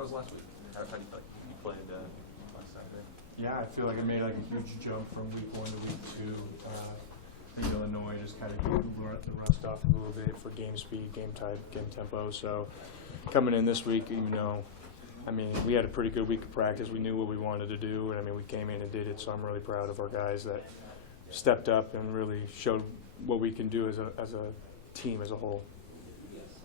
How was last week? How do you feel like you played last Saturday? Yeah, I feel like I made like a huge jump from week 1 to week 2. In Illinois, just kind of the rust off a little bit for game speed, game type, game tempo. So coming in this week, even though, I mean, we had a pretty good week of practice. We knew what we wanted to do, and I mean, we came in and did it. So I'm really proud of our guys that stepped up and really showed what we can do as a team as a whole.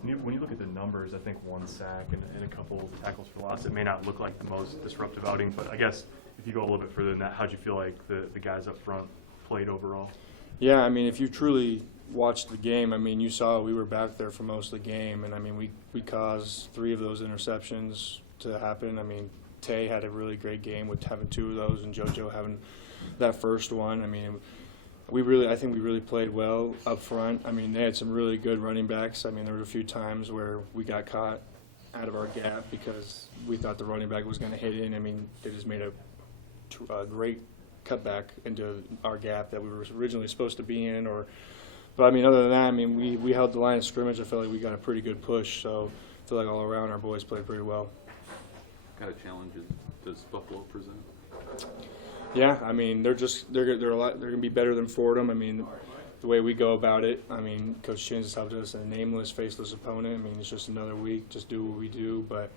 When you look at the numbers, I think 1 sack and a couple tackles for loss, it may not look like the most disruptive outing, but I guess if you go a little bit further than that, how'd you feel like the guys up front played overall? Yeah, I mean, if you truly watched the game, I mean, you saw we were back there for most of the game, and I mean, we caused 3 of those interceptions to happen. I mean, Tay had a really great game with having 2 of those, and JoJo having that first one. I mean, I think we really played well up front. I mean, they had some really good running backs. I mean, there were a few times where we got caught out of our gap because we thought the running back was going to hit in. I mean, they just made a great cutback into our gap that we were originally supposed to be in. But I mean, other than that, I mean, we held the line of scrimmage. I felt like we got a pretty good push. So I feel like all around our boys played pretty well. What kind of challenges does Buffalo present? Yeah, I mean, they're going to be better than Fordham. I mean, the way we go about it, I mean, Coach Chins has helped us a nameless, faceless opponent. I mean, it's just another week, just do what we do. But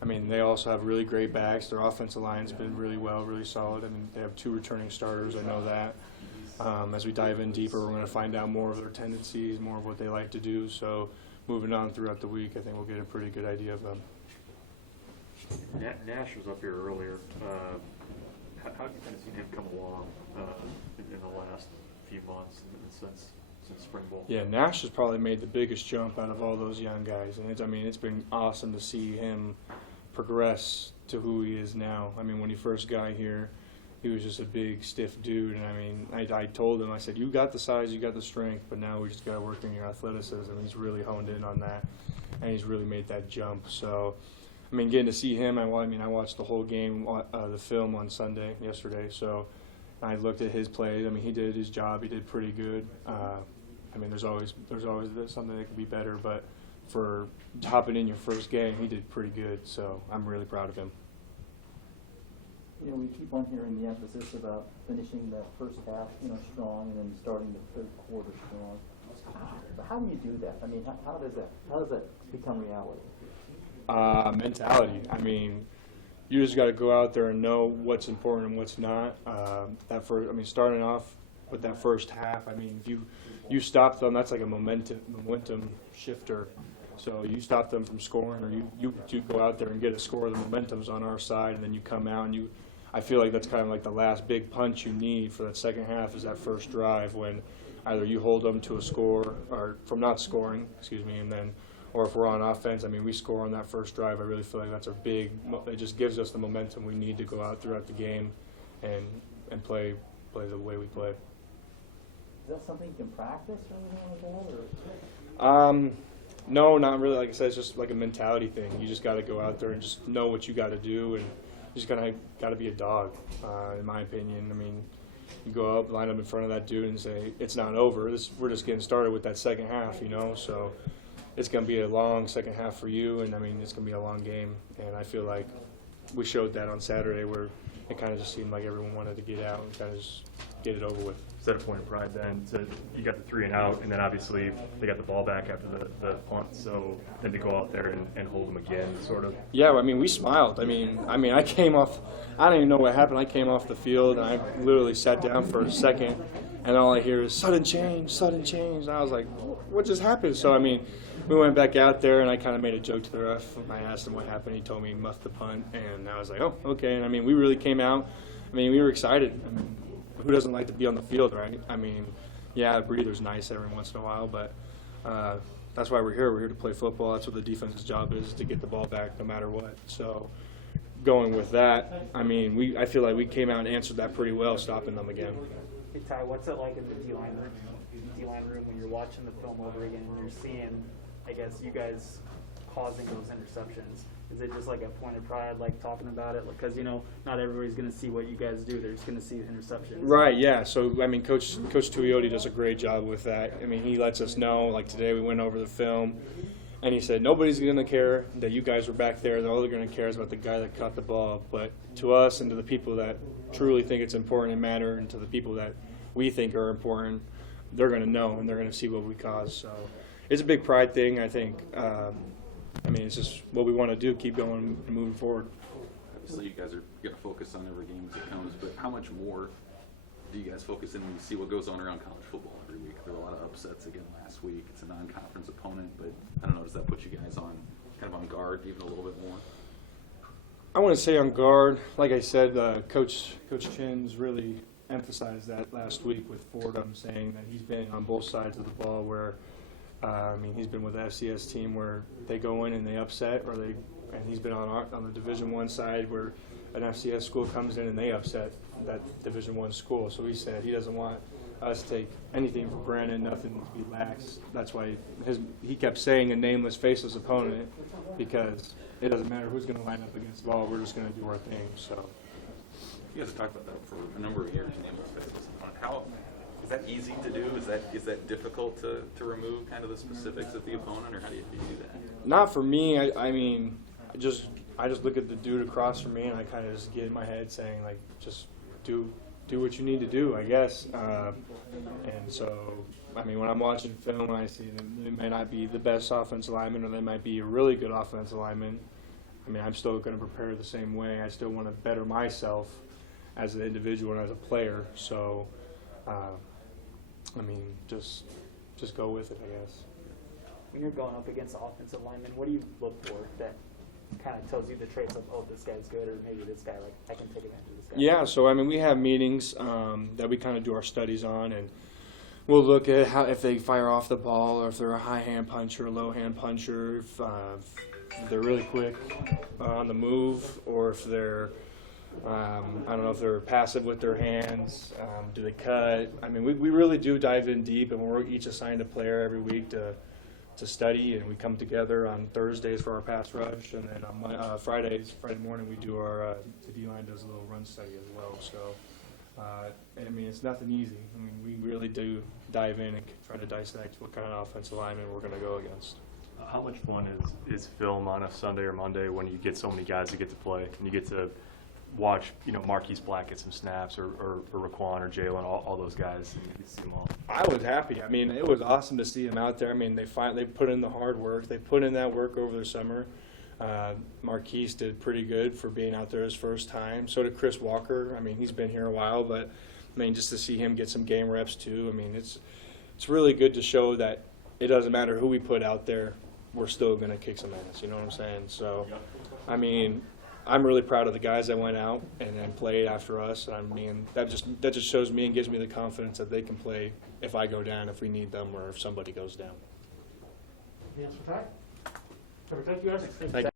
I mean, they also have really great backs. Their offensive line's been really solid. I mean, they have 2 returning starters. I know that. As we dive in deeper, we're going to find out more of their tendencies, more of what they like to do. So moving on throughout the week, I think we'll get a pretty good idea of them. Nash was up here earlier. How have you kind of seen him come along in the last few months and since spring ball? Yeah, Nash has probably made the biggest jump out of all those young guys, and it's been awesome to see him progress to who he is now. I mean, when he first got here, he was just a big, stiff dude, and I mean, I told him, I said, you got the size, you got the strength, but now we just got to work on your athleticism. He's really honed in on that, and he's really made that jump. So, I mean, getting to see him, I watched the whole game, the film on yesterday, so I looked at his plays. I mean, he did his job. He did pretty good. I mean, there's always something that could be better, but for hopping in your first game, he did pretty good, so I'm really proud of him. You know, we keep on hearing the emphasis about finishing that first half, strong, and then starting the third quarter strong. But how do you do that? I mean, how does that become reality? Mentality. I mean, you just got to go out there and know what's important and what's not. Starting off with that first half, I mean, if you stop them, that's like a momentum shifter. So you stop them from scoring, or you go out there and get a score. The momentum's on our side, and then you come out and I feel like that's kind of like the last big punch you need for that second half is that first drive when either you hold them to a score or from not scoring, and then, or if we're on offense, I mean, we score on that first drive. I really feel like that's it just gives us the momentum we need to go out throughout the game and play the way we play. Is that something you can practice or anything like that? Or? No, not really. Like I said, it's just like a mentality thing. You just got to go out there and just know what you got to do, and you just got to be a dog, in my opinion. I mean, you go up, line up in front of that dude and say, it's not over. We're just getting started with that second half, So it's going to be a long second half for you, and, I mean, it's going to be a long game. And I feel like we showed that on Saturday where it kind of just seemed like everyone wanted to get out and kind of just get it over with. Is that a point of pride then? So you got the 3 and out, and then obviously they got the ball back after the punt. So then to go out there and hold them again, sort of. Yeah, I mean, we smiled. I mean, I came off. I don't even know what happened. I came off the field and I literally sat down for a second, and all I hear is sudden change, sudden change. And I was like, what just happened? So I mean, we went back out there, and I kind of made a joke to the ref. I asked him what happened. He told me he muffed the punt, and I was like, oh, okay. And I mean, we really came out. I mean, we were excited. I mean, who doesn't like to be on the field, right? I mean, yeah, a breather's nice every once in a while, but that's why we're here. We're here to play football. That's what the defense's job is, to get the ball back no matter what. So going with that, I mean, I feel like we came out and answered that pretty well, stopping them again. Hey, Ty, what's it like in the D-line room when you're watching the film over again and you're seeing, I guess, you guys causing those interceptions? Is it just like a point of pride, like talking about it? Because, not everybody's going to see what you guys do. They're just going to see the interceptions. Right, yeah. So, I mean, Coach Tuioti does a great job with that. I mean, he lets us know. Like today we went over the film, And he said, nobody's going to care that you guys were back there. All they're going to care is about the guy that caught the ball. But to us and to the people that truly think it's important and matter, and to the people that we think are important, they're going to know and they're going to see what we caused. So it's a big pride thing, I think. I mean, it's just what we want to do, keep going and moving forward. Obviously, you guys are going to focus on every game as it comes, but how much more do you guys focus in when you see what goes on around college football every week? There were a lot of upsets again last week. It's a non-conference opponent, but I don't know, does that put you guys on kind of on guard even a little bit more? I want to say on guard. Like I said, Coach Chin's really emphasized that last week with Fordham, saying that he's been on both sides of the ball where, I mean, he's been with the FCS team where they go in and they upset, and he's been on the Division I side where an FCS school comes in and they upset that Division I school. So he said he doesn't want us to take anything for granted, nothing to be lax. That's why he kept saying a nameless, faceless opponent, because it doesn't matter who's going to line up against the ball. We're just going to do our thing. So You guys have talked about that for a number of years. How is that easy to do? Is that difficult to remove kind of the specifics of the opponent, or how do you do that? not for me. I mean, I just look at the dude across from me, and I kind of just get in my head saying, like, just do what you need to do, I guess. And so, I mean, when I'm watching film, I see them, they may not be the best offensive lineman, or they might be a really good offensive lineman. I mean, I'm still going to prepare the same way. I still want to better myself as an individual and as a player. So, I mean, just go with it, I guess. When you're going up against the offensive lineman, what do you look for that kind of tells you the traits of, oh, this guy's good, or maybe this guy, like, I can take advantage of this guy? Yeah, so I mean, we have meetings that we kind of do our studies on, and we'll look at how if they fire off the ball, or if they're a high hand puncher, low hand puncher, if they're really quick on the move, or if they're I don't know if they're passive with their hands. Do they cut? I mean, we really do dive in deep, and we're each assigned a player every week to study, and we come together on Thursdays for our pass rush, and then on Friday morning we do our the D-line does a little run study as well. So, I mean, it's nothing easy. I mean, we really do dive in and try to dissect what kind of offensive lineman we're going to go against. How much fun is film on a Sunday or Monday when you get so many guys that get to play and you get to watch, Marquise Black get some snaps, or Raquan or Jalen, all those guys, and you get to see them all? I was happy. I mean, it was awesome to see them out there. I mean, they put in the hard work. They put in that work over the summer. Marquise did pretty good for being out there his first time. So did Chris Walker. I mean, he's been here a while, but I mean, just to see him get some game reps too. I mean, it's really good to show that it doesn't matter who we put out there, we're still going to kick some ass. You know what I'm saying? So, I mean, I'm really proud of the guys that went out and then played after us. I mean, that just shows me and gives me the confidence that they can play if I go down, if we need them, or if somebody goes down. Yes, for Ty. Thank you, guys. Thank you.